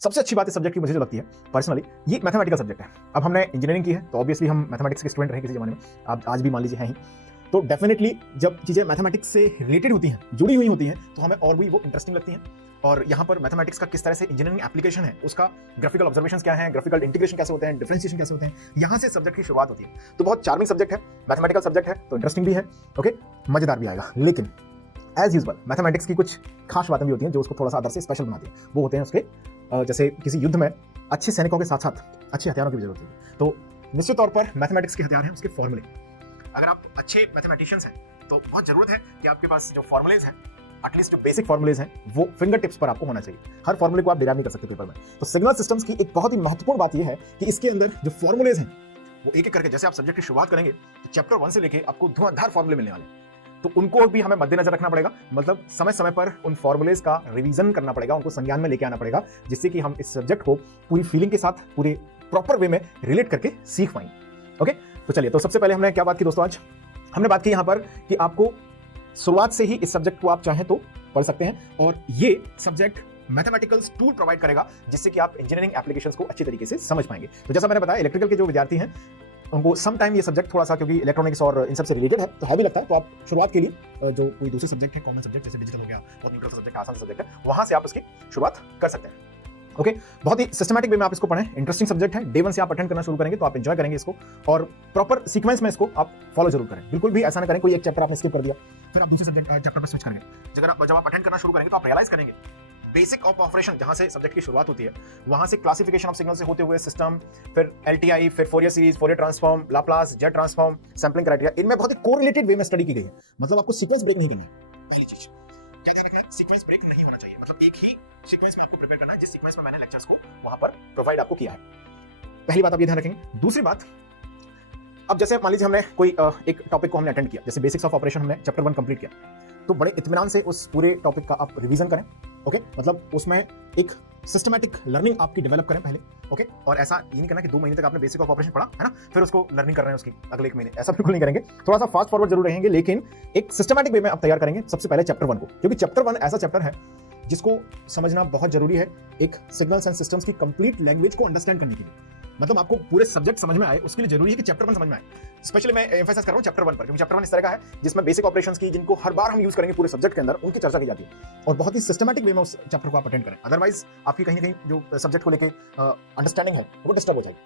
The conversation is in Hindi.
सबसे अच्छी बात इस सब्जेक्ट की मुझे जो लगती है पर्सनली, ये मैथमेटिकल सब्जेक्ट है। अब हमने इंजीनियरिंग की है तो ऑब्वियसली हम मैथमेटिक्स के स्टूडेंट रहे किसी जमाने में, आप आज भी मान लीजिए हैं ही। तो डेफिनेटली जब चीज़ें मैथमेटिक्स से रिलेटेड होती हैं, जुड़ी हुई होती हैं, तो हमें और भी वो इंटरेस्टिंग लगती हैं। और यहाँ पर मैथमेटिक्स का किस तरह से इंजीनियरिंग एप्लीकेशन है, उसका ग्राफिकल ऑब्जर्वेशंस क्या है, ग्राफिकल इंटीग्रेशन कैसे होते हैं, डिफरेंशिएशन कैसे होते हैं, यहाँ से सब्जेक्ट की शुरुआत होती है। तो बहुत चार्मिंग सब्जेक्ट है, मैथमेटिकल सब्जेक्ट है, तो इंटरेस्टिंग भी है, ओके, मजेदार भी आएगा। लेकिन एज यूजुअल मैथमेटिक्स की कुछ खास बातें भी होती हैं जो उसको थोड़ा सा अदर से स्पेशल बनाती हैं। वो होते हैं उसके जैसे किसी युद्ध में अच्छे सैनिकों के साथ साथ अच्छे हथियारों की भी जरूरत होती है। तो निश्चित तौर पर मैथमेटिक्स के हथियार हैं उसके फॉर्मूले। अगर आप अच्छे मैथमेटिशियंस हैं तो बहुत जरूरत है कि आपके पास जो फॉर्मूलेज हैं, एटलीस्ट जो बेसिक फॉर्मूलेज हैं, वो फिंगर टिप्स पर आपको होना चाहिए। हर फॉर्मूले को आप डिराइव नहीं कर सकते पेपर में। तो सिग्नल सिस्टम्स की एक बहुत ही महत्वपूर्ण बात यह है कि इसके अंदर जो फॉर्मूलेज हैं वो एक एक करके, जैसे आप सब्जेक्ट की शुरुआत करेंगे तो चैप्टर 1 से लेके आपको धुआंधार फॉर्मूले मिलने वाले, तो उनको भी हमें मद्देनजर रखना पड़ेगा। मतलब समय समय पर उन फॉर्मूलेज का रिवीजन करना पड़ेगा, उनको संज्ञान में लेके आना पड़ेगा, जिससे कि हम इस सब्जेक्ट को पूरी फीलिंग के साथ पूरे प्रॉपर वे में रिलेट करके सीख पाएंगे। ओके, तो चलिए, तो सबसे पहले हमने क्या बात की दोस्तों, आज हमने बात की यहाँ पर कि आपको शुरुआत से ही इस सब्जेक्ट को आप चाहें तो पढ़ सकते हैं, और ये सब्जेक्ट मैथमेटिकल टूल प्रोवाइड करेगा जिससे कि आप इंजीनियरिंग एप्लीकेशंस को अच्छी तरीके से समझ पाएंगे। तो जैसा मैंने बताया, इलेक्ट्रिकल के जो विद्यार्थी हैं उनको सम टाइम ये सब्जेक्ट थोड़ा सा, क्योंकि इलेक्ट्रॉनिक्स और इन सब से रिलेटेड है, तो हैवी लगता है। तो आप शुरुआत के लिए जो कोई दूसरे सब्जेक्ट है, कॉमन सब्जेक्ट जैसे डिजिटल हो गया, बहुत न्यूट्रल सब्जेक्ट, आसान सब्जेक्ट है, वहां से आप उसकी शुरुआत कर सकते हैं। ओके, बहुत ही सिस्टमैटिक वे में आप इसको पढ़ें, इंटरेस्टिंग सब्जेक्ट है। डे 1 से आप अटेंड करना शुरू करेंगे तो आप एंजॉय करेंगे इसको, और प्रॉपर सीक्वेंस में इसको आप फॉलो जरूर करें। बिल्कुल भी ऐसा ना करें कोई एक चैप्टर आपने स्किप कर दिया फिर आप दूसरे सब्जेक्ट चैप्टर पर स्विच करेंगे। जब आप अटेंड करना शुरू करेंगे तो आप रियलाइज करेंगे बेसिक ऑफ ऑपरेशन, जहां से सब्जेक्ट की शुरुआत होती है, वहां से क्लासिफिकेशन ऑफ सिग्नल से होते हुए सिस्टम, फिर एलटीआई, फिर Fourier series, Fourier transform, Laplace, Z transform, sampling criteria, इनमें बहुत ही कोरिलेटेड वे में स्टडी की गई है। मतलब आपको सीक्वेंस ब्रेक नहीं करना है। पहली चीज क्या ध्यान रखना है, सीक्वेंस ब्रेक नहीं होना चाहिए। मतलब एक ही सीक्वेंस में आपको प्रिपेयर करना है जिस सीक्वेंस में मैंने लेक्चर्स को वहां पर प्रोवाइड आपको किया है। पहली बात आप ये ध्यान रखेंगे। दूसरी बात, अब जैसे मान लीजिए हमने कोई एक टॉपिक को हमने अटेंड किया, जैसे बेसिक्स ऑफ ऑपरेशन हमने चैप्टर 1 कंप्लीट किया, तो बड़े इत्मीनान से उस पूरे टॉपिक का आप रिवीजन करें। ओके, मतलब उसमें एक सिस्टमैटिक लर्निंग आपकी डेवलप करें पहले। ओके, और ऐसा ये नहीं करना कि 2 महीने तक आपने बेसिक ऑफ ऑपरेशन पढ़ा है ना, फिर उसको लर्निंग कर रहे हैं उसकी अगले 1 महीने, ऐसा बिल्कुल नहीं करेंगे। थोड़ा सा फास्ट फॉरवर्ड जरूर रहेंगे, लेकिन एक सिस्टमैटिक वे में आप तैयार करेंगे सबसे पहले चैप्टर 1 को, क्योंकि चैप्टर 1 ऐसा चैप्टर है जिसको समझना बहुत जरूरी है एक सिग्नल्स एंड सिस्टम्स की कंप्लीट लैंग्वेज को अंडरस्टैंड करने के लिए। मतलब आपको पूरे सब्जेक्ट समझ में आए, उसके लिए जरूरी है कि चैप्टर 1 समझ में आए। स्पेशली मैं एम्फेसाइज कर रहा हूं चैप्टर 1 पर, क्योंकि चैप्टर 1 इस तरह का है जिसमें बेसिक ऑपरेशंस की, जिनको हर बार हम यूज करेंगे पूरे सब्जेक्ट के अंदर, उनकी चर्चा की जाती है, और बहुत ही सिस्टमैटिक वे में उस चैप्टर को आप अटेंड करें। अदरवाइज आपकी कहीं ना कहीं जो सब्जेक्ट को लेके अंडरस्टैंडिंग है वो डिस्टर्ब हो जाएगी।